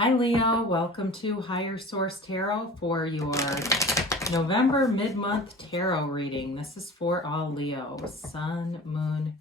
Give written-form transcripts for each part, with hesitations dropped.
Hi Leo, welcome to Higher Source Tarot for your November mid-month tarot reading. This is for all Leo, Sun, Moon,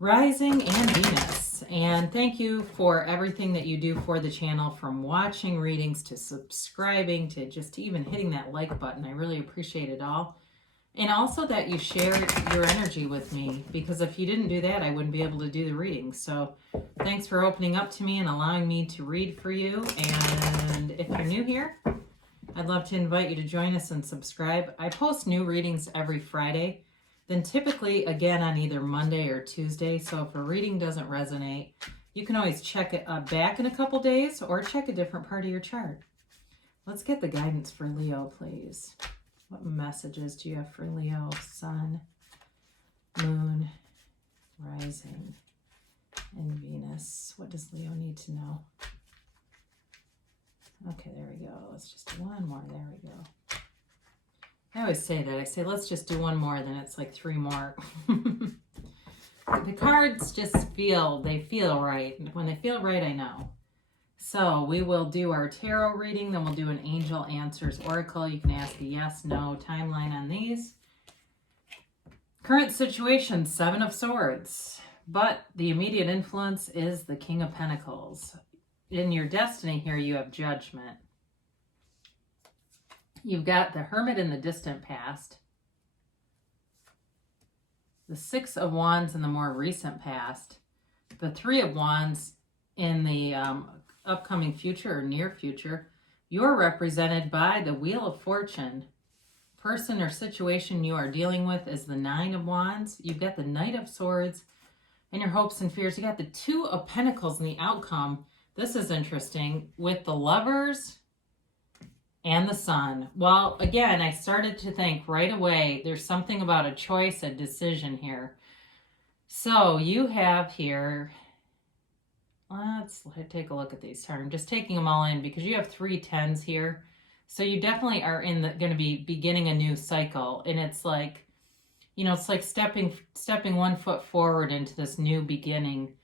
Rising, and Venus. And thank you for everything that you do for the channel, from watching readings to subscribing to just even hitting that like button. I really appreciate it all. And also that you share your energy with me, because if you didn't do that, I wouldn't be able to do the reading. So thanks for opening up to me and allowing me to read for you. And if you're new here, I'd love to invite you to join us and subscribe. I post new readings every Friday, then typically again on either Monday or Tuesday. So if a reading doesn't resonate, you can always check it back in a couple days or check a different part of your chart. Let's get the guidance for Leo, please. What messages do you have for Leo, Sun, Moon, Rising, and Venus? What does Leo need to know? Okay, there we go. Let's just do one more. There we go. I always say that. I say, let's just do one more, then it's like three more. The cards just feel right. When they feel right, I know. So we will do our tarot reading, then we'll do an Angel Answers Oracle. You can ask a yes, no timeline on these. Current situation, Seven of Swords. But the immediate influence is the King of Pentacles. In your destiny here, you have Judgment. You've got the Hermit in the distant past. The Six of Wands in the more recent past. The Three of Wands in the upcoming future or near future. You're represented by the Wheel of Fortune. Person or situation you are dealing with is the Nine of Wands. You've got the Knight of Swords and your hopes and fears. You got the Two of Pentacles in the outcome. This is interesting with the Lovers and the Sun. Well, again, I started to think right away there's something about a choice, a decision here. So you have here, let's take a look at these. Sorry, I'm just taking them all in because you have 3 10s here. So you definitely are going to be beginning a new cycle. And it's like, you know, it's like stepping 1 foot forward into this new beginning.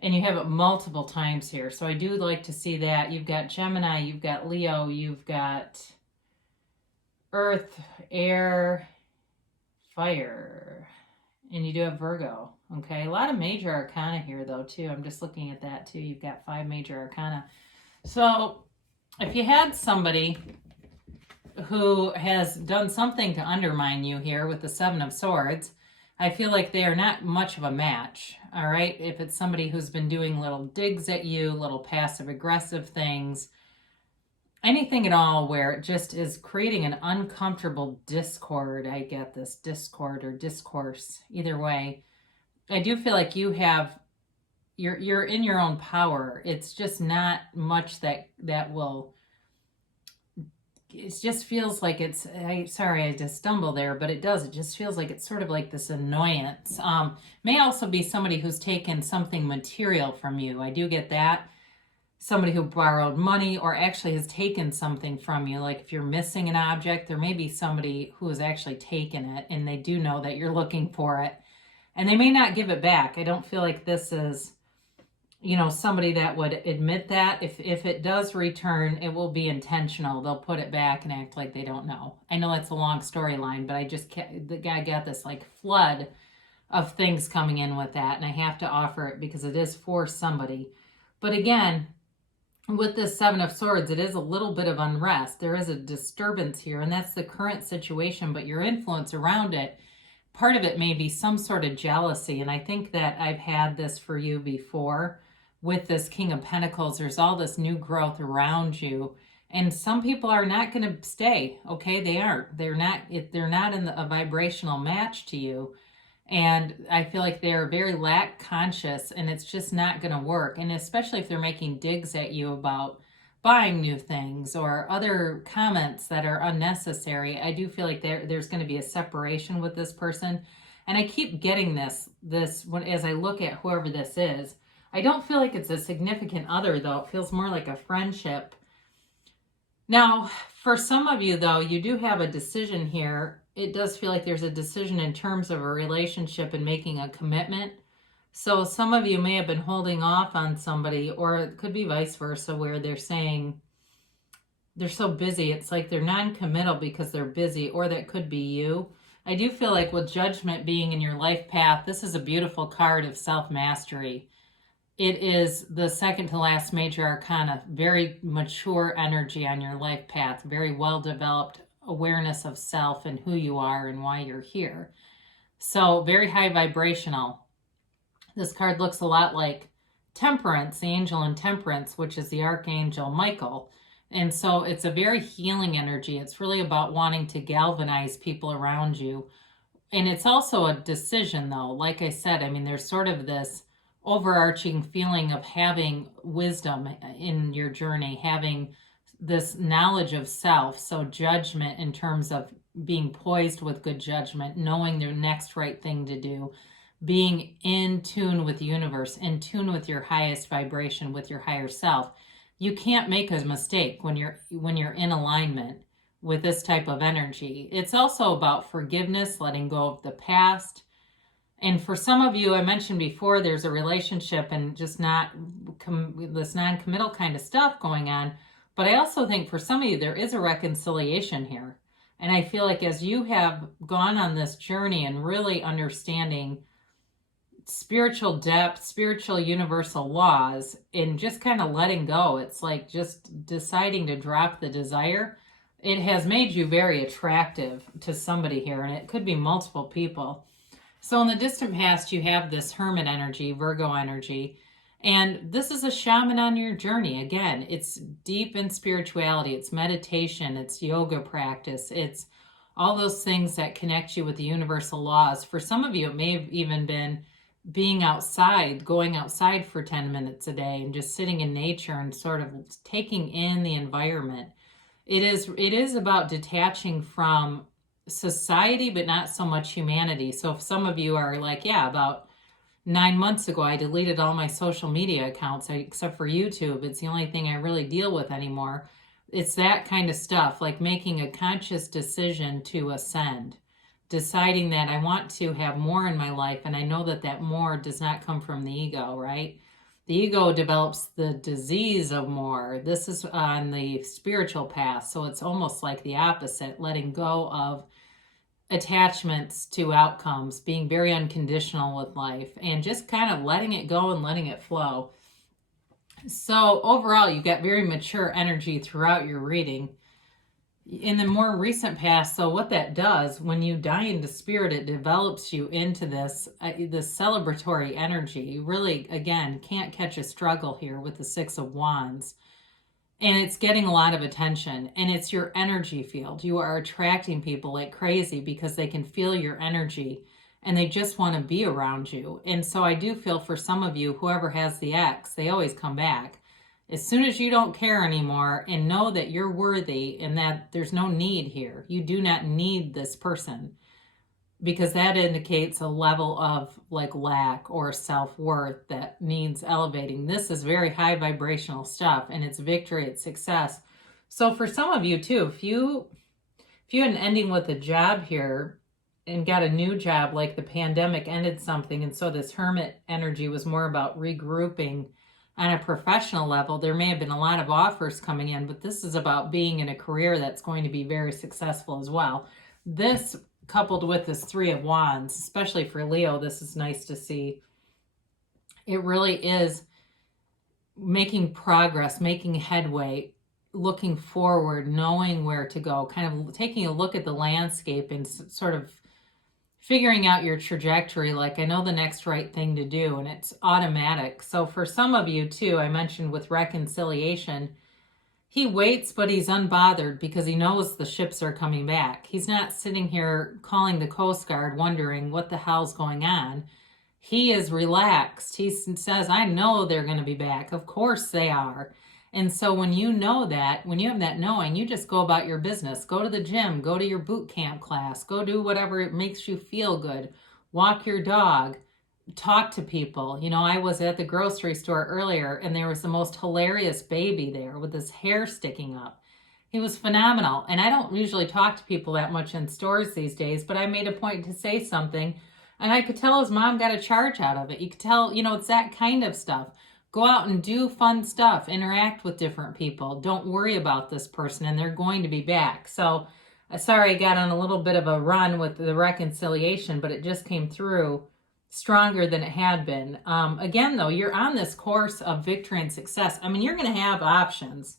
And you have it multiple times here. So I do like to see that. You've got Gemini, you've got Leo, you've got Earth, Air, Fire, and you do have Virgo. Okay, a lot of major arcana here though too. I'm just looking at that too. You've got 5 major arcana. So if you had somebody who has done something to undermine you here with the Seven of Swords, I feel like they are not much of a match. All right, if it's somebody who's been doing little digs at you, little passive aggressive things, anything at all where it just is creating an uncomfortable discord. I get this, discord or discourse, either way. I do feel like you have, you're in your own power. It's just not much that will, it just feels like it's, sorry, I just stumbled there, but it does. It just feels like it's sort of like this annoyance. May also be somebody who's taken something material from you. I do get that. Somebody who borrowed money or actually has taken something from you. Like if you're missing an object, there may be somebody who has actually taken it and they do know that you're looking for it. And they may not give it back. I don't feel like this is, you know, somebody that would admit that. If it does return, it will be intentional. They'll put it back and act like they don't know. I know that's a long storyline, but I just can't, the guy got this like flood of things coming in with that. And I have to offer it because it is for somebody. But again, with this Seven of Swords, it is a little bit of unrest. There is a disturbance here, and that's the current situation, but your influence around it, part of it may be some sort of jealousy. And I think that I've had this for you before with this King of Pentacles. There's all this new growth around you. And some people are not going to stay. Okay, they aren't. They're not in a vibrational match to you. And I feel like they're very lack conscious and it's just not going to work. And especially if they're making digs at you about buying new things or other comments that are unnecessary, I do feel like there's going to be a separation with this person. And I keep getting this as I look at whoever this is. I don't feel like it's a significant other though. It feels more like a friendship. Now, for some of you though, you do have a decision here. It does feel like there's a decision in terms of a relationship and making a commitment. So some of you may have been holding off on somebody, or it could be vice versa, where they're saying they're so busy. It's like they're non-committal because they're busy, or that could be you. I do feel like with Judgment being in your life path, this is a beautiful card of self-mastery. It is the second to last major arcana, very mature energy on your life path, very well-developed awareness of self and who you are and why you're here. So very high vibrational. This card looks a lot like Temperance, the angel in Temperance, which is the Archangel Michael. And so it's a very healing energy. It's really about wanting to galvanize people around you. And it's also a decision, though. Like I said, I mean, there's sort of this overarching feeling of having wisdom in your journey, having this knowledge of self. So judgment in terms of being poised with good judgment, knowing the next right thing to do, being in tune with the universe, in tune with your highest vibration, with your higher self. You can't make a mistake when you're in alignment with this type of energy. It's also about forgiveness, letting go of the past. And for some of you, I mentioned before, there's a relationship and just not this non-committal kind of stuff going on. But I also think for some of you, there is a reconciliation here. And I feel like as you have gone on this journey and really understanding spiritual depth, spiritual universal laws, and just kind of letting go, it's like just deciding to drop the desire. It has made you very attractive to somebody here, and it could be multiple people. So in the distant past, you have this Hermit energy, Virgo energy, and this is a shaman on your journey. Again, it's deep in spirituality, it's meditation, it's yoga practice, it's all those things that connect you with the universal laws. For some of you, it may have even been being outside, going outside for 10 minutes a day and just sitting in nature and sort of taking in the environment. It is about detaching from society, but not so much humanity. So if some of you are like, yeah, about 9 months ago, I deleted all my social media accounts except for YouTube. It's the only thing I really deal with anymore. It's that kind of stuff, like making a conscious decision to ascend, deciding that I want to have more in my life, and I know that that more does not come from the ego, right? The ego develops the disease of more. This is on the spiritual path, so it's almost like the opposite, letting go of attachments to outcomes, being very unconditional with life, and just kind of letting it go and letting it flow. So overall, you get very mature energy throughout your reading. In the more recent past, so what that does, when you die into spirit, it develops you into this celebratory energy. You really, again, can't catch a struggle here with the Six of Wands. And it's getting a lot of attention, and it's your energy field. You are attracting people like crazy because they can feel your energy and they just want to be around you. And so I do feel for some of you, whoever has the ex, they always come back. As soon as you don't care anymore and know that you're worthy and that there's no need here, you do not need this person, because that indicates a level of like lack or self-worth that needs elevating. This is very high vibrational stuff, and it's victory, it's success. So for some of you too, if you had an ending with a job here and got a new job, like the pandemic ended something, and so this Hermit energy was more about regrouping on a professional level, there may have been a lot of offers coming in, but this is about being in a career that's going to be very successful as well. This, coupled with this Three of Wands, especially for Leo, this is nice to see. It really is making progress, making headway, looking forward, knowing where to go, kind of taking a look at the landscape and sort of figuring out your trajectory, like I know the next right thing to do, and it's automatic. So for some of you too, I mentioned with reconciliation, he waits, but he's unbothered because he knows the ships are coming back. He's not sitting here calling the Coast Guard wondering what the hell's going on. He is relaxed. He says, I know they're going to be back. Of course they are. And so when you know that, when you have that knowing, you just go about your business. Go to the gym, go to your boot camp class, go do whatever it makes you feel good. Walk your dog, talk to people. You know, I was at the grocery store earlier and there was the most hilarious baby there with his hair sticking up. He was phenomenal. And I don't usually talk to people that much in stores these days, but I made a point to say something And I could tell his mom got a charge out of it. You could tell, it's that kind of stuff. Go out and do fun stuff, interact with different people. Don't worry about this person, and they're going to be back. So, sorry I got on a little bit of a run with the reconciliation, but it just came through stronger than it had been. Again, though, you're on this course of victory and success. I mean, you're going to have options.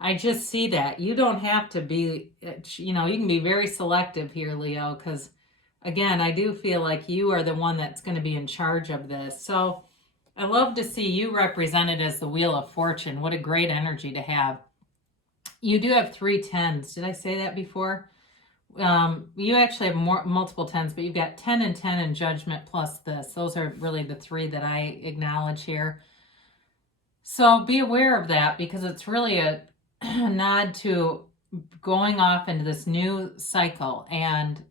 I just see that. You don't have to be, you can be very selective here, Leo, because, again, I do feel like you are the one that's going to be in charge of this. So I love to see you represented as the Wheel of Fortune. What a great energy to have. You do have 3 tens. Did I say that before? You actually have multiple tens, but you've got 10 and 10 in Judgment plus this. Those are really the 3 that I acknowledge here. So be aware of that, because it's really a nod to going off into this new cycle. And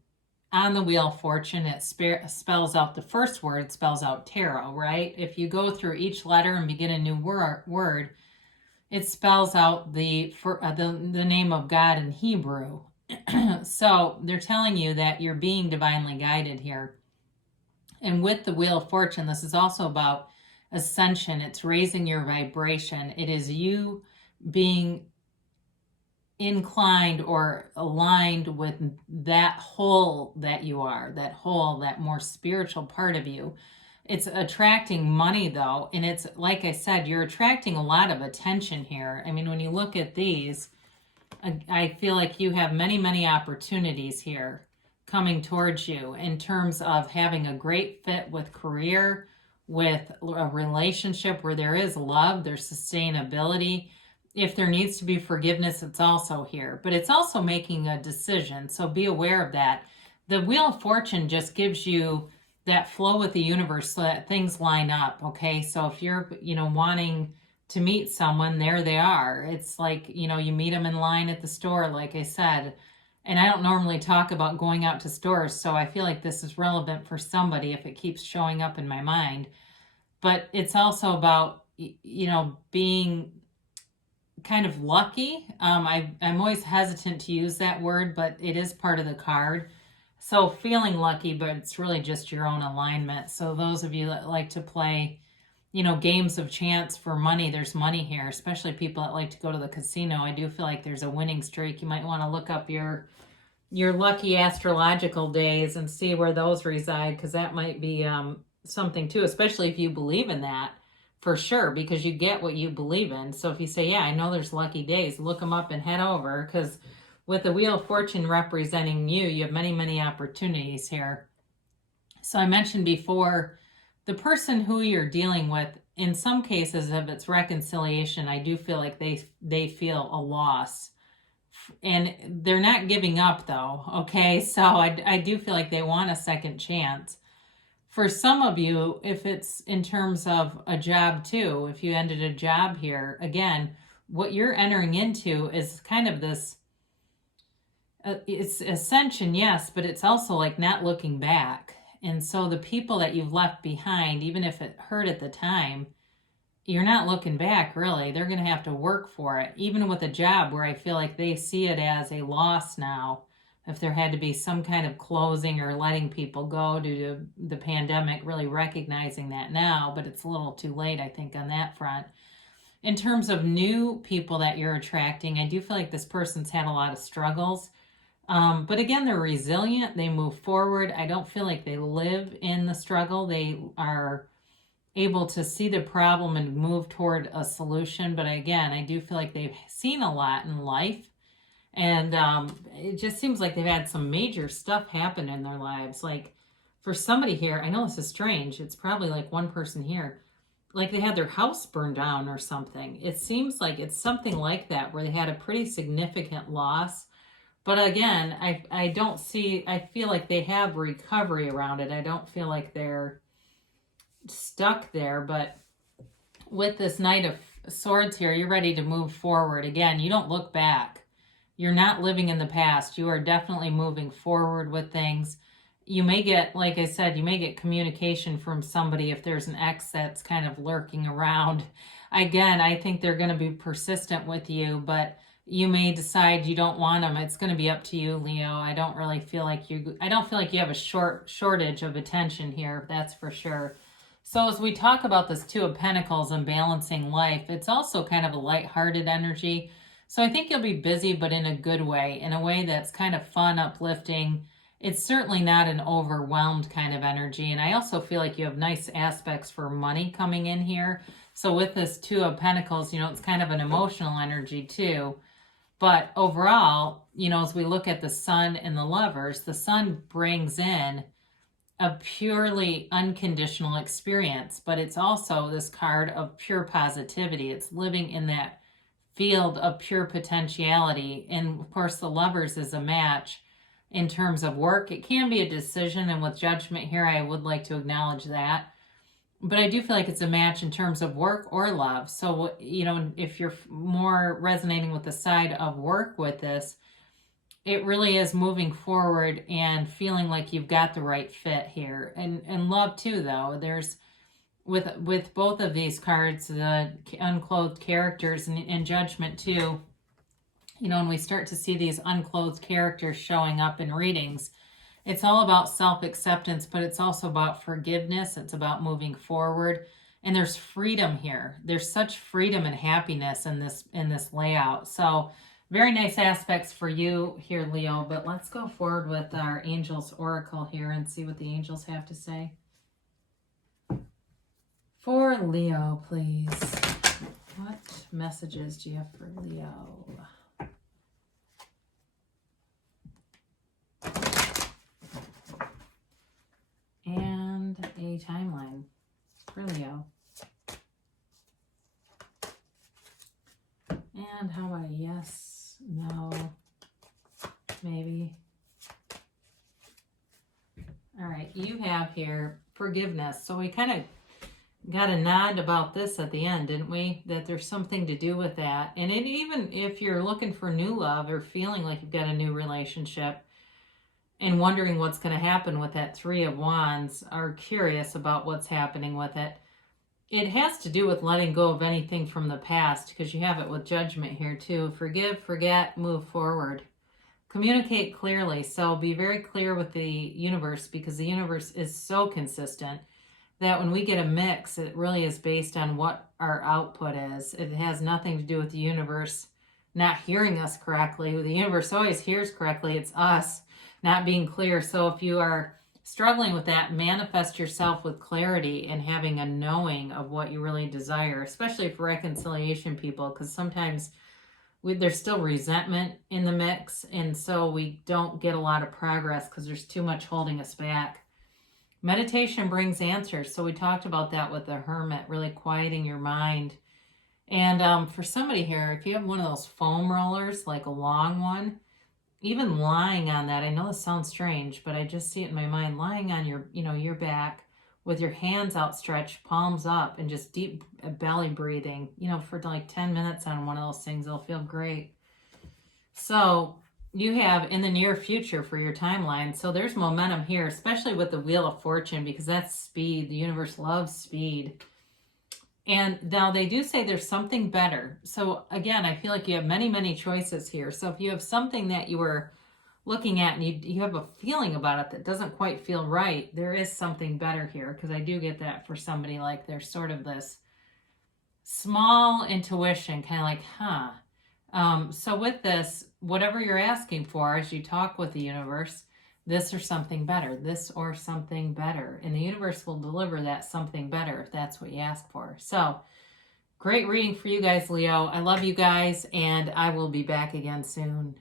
on the Wheel of Fortune, it spells out the first word, spells out tarot, right? If you go through each letter and begin a new word, it spells out the name of God in Hebrew. So they're telling you that you're being divinely guided here. And with the Wheel of Fortune, this is also about ascension. It's raising your vibration. It is you being inclined or aligned with that whole that you are, that more spiritual part of you. It's attracting money, though, and it's, like I said, you're attracting a lot of attention here. I mean, when you look at these, I feel like you have many, many opportunities here coming towards you in terms of having a great fit with career, with a relationship where there is love, there's sustainability. If there needs to be forgiveness, it's also here. But it's also making a decision, so be aware of that. The Wheel of Fortune just gives you that flow with the universe so that things line up, okay? So if you're, wanting to meet someone, there they are. It's like, you meet them in line at the store, like I said. And I don't normally talk about going out to stores, so I feel like this is relevant for somebody if it keeps showing up in my mind. But it's also about, being kind of lucky. I'm always hesitant to use that word, but it is part of the card. So feeling lucky, but it's really just your own alignment. So those of you that like to play, games of chance for money, there's money here, especially people that like to go to the casino. I do feel like there's a winning streak. You might want to look up your lucky astrological days and see where those reside, because that might be something too, especially if you believe in that, for sure, because you get what you believe in. So if you say, yeah, I know there's lucky days, look them up and head over, because with the Wheel of Fortune representing you, you have many, many opportunities here. So I mentioned before, the person who you're dealing with, in some cases, if it's reconciliation, I do feel like they feel a loss. And they're not giving up, though, okay? So I do feel like they want a second chance. For some of you, if it's in terms of a job too, if you ended a job here, again, what you're entering into is kind of this, it's ascension, yes, but it's also like not looking back. And so the people that you've left behind, even if it hurt at the time, you're not looking back, really. They're going to have to work for it. Even with a job where I feel like they see it as a loss now, if there had to be some kind of closing or letting people go due to the pandemic, really recognizing that now, but it's a little too late, I think, on that front. In terms of new people that you're attracting, I do feel like this person's had a lot of struggles. But again, they're resilient. They move forward. I don't feel like they live in the struggle. They are able to see the problem and move toward a solution. But again, I do feel like they've seen a lot in life. And it just seems like they've had some major stuff happen in their lives. Like for somebody here, I know this is strange. It's probably like one person here. Like they had their house burned down or something. It seems like it's something like that where they had a pretty significant loss. But again, I don't see, I feel like they have recovery around it. I don't feel like they're stuck there. But with this Knight of Swords here, you're ready to move forward. Again, you don't look back. You're not living in the past. You are definitely moving forward with things. You may get, like I said, you may get communication from somebody if there's an ex that's kind of lurking around. Again, I think they're going to be persistent with you, but you may decide you don't want them. It's going to be up to you, Leo. I don't feel like you have a shortage of attention here. That's for sure. So as we talk about this Two of Pentacles and balancing life, it's also kind of a lighthearted energy. So I think you'll be busy, but in a good way, in a way that's kind of fun, uplifting. It's certainly not an overwhelmed kind of energy. And I also feel like you have nice aspects for money coming in here. So with this Two of Pentacles, it's kind of an emotional energy too. But overall, as we look at the Sun and the Lovers, the Sun brings in a purely unconditional experience, but it's also this card of pure positivity. It's living in that field of pure potentiality. And of course, the Lovers is a match in terms of work. It can be a decision, and with Judgment here, I would like to acknowledge that. But I do feel like it's a match in terms of work or love. So, if you're more resonating with the side of work with this, it really is moving forward and feeling like you've got the right fit here. And love too, though. There's, with both of these cards, the unclothed characters and Judgment too, when we start to see these unclothed characters showing up in readings, it's all about self-acceptance, but it's also about forgiveness. It's about moving forward. And there's freedom here. There's such freedom and happiness in this layout. So very nice aspects for you here, Leo. But let's go forward with our Angels Oracle here and see what the angels have to say. For Leo, please. What messages do you have for Leo? And a timeline for Leo. And how about a yes, no, maybe? All right, you have here forgiveness. So we kind of got a nod about this at the end, didn't we? That there's something to do with that. And even if you're looking for new love or feeling like you've got a new relationship, and wondering what's going to happen with that Three of Wands, are curious about what's happening with it, it has to do with letting go of anything from the past, because you have it with Judgment here too. Forgive, forget, move forward. Communicate clearly. So be very clear with the universe, because the universe is so consistent that when we get a mix, it really is based on what our output is. It has nothing to do with the universe not hearing us correctly. The universe always hears correctly. It's us not being clear. So if you are struggling with that, manifest yourself with clarity and having a knowing of what you really desire, especially for reconciliation people, because sometimes there's still resentment in the mix, and so we don't get a lot of progress because there's too much holding us back. Meditation brings answers. So we talked about that with the Hermit, really quieting your mind. And for somebody here, if you have one of those foam rollers, like a long one, even lying on that, I know this sounds strange, but I just see it in my mind, lying on your back with your hands outstretched, palms up, and just deep belly breathing, for like 10 minutes on one of those things. It'll feel great. So you have in the near future for your timeline. So there's momentum here, especially with the Wheel of Fortune, because that's speed. The universe loves speed. And now they do say there's something better. So again, I feel like you have many, many choices here. So if you have something that you were looking at and you have a feeling about it that doesn't quite feel right, there is something better here, because I do get that for somebody, like there's sort of this small intuition, kind of like, so with this, whatever you're asking for as you talk with the universe, this or something better, this or something better. And the universe will deliver that something better if that's what you ask for. So, great reading for you guys, Leo. I love you guys, and I will be back again soon.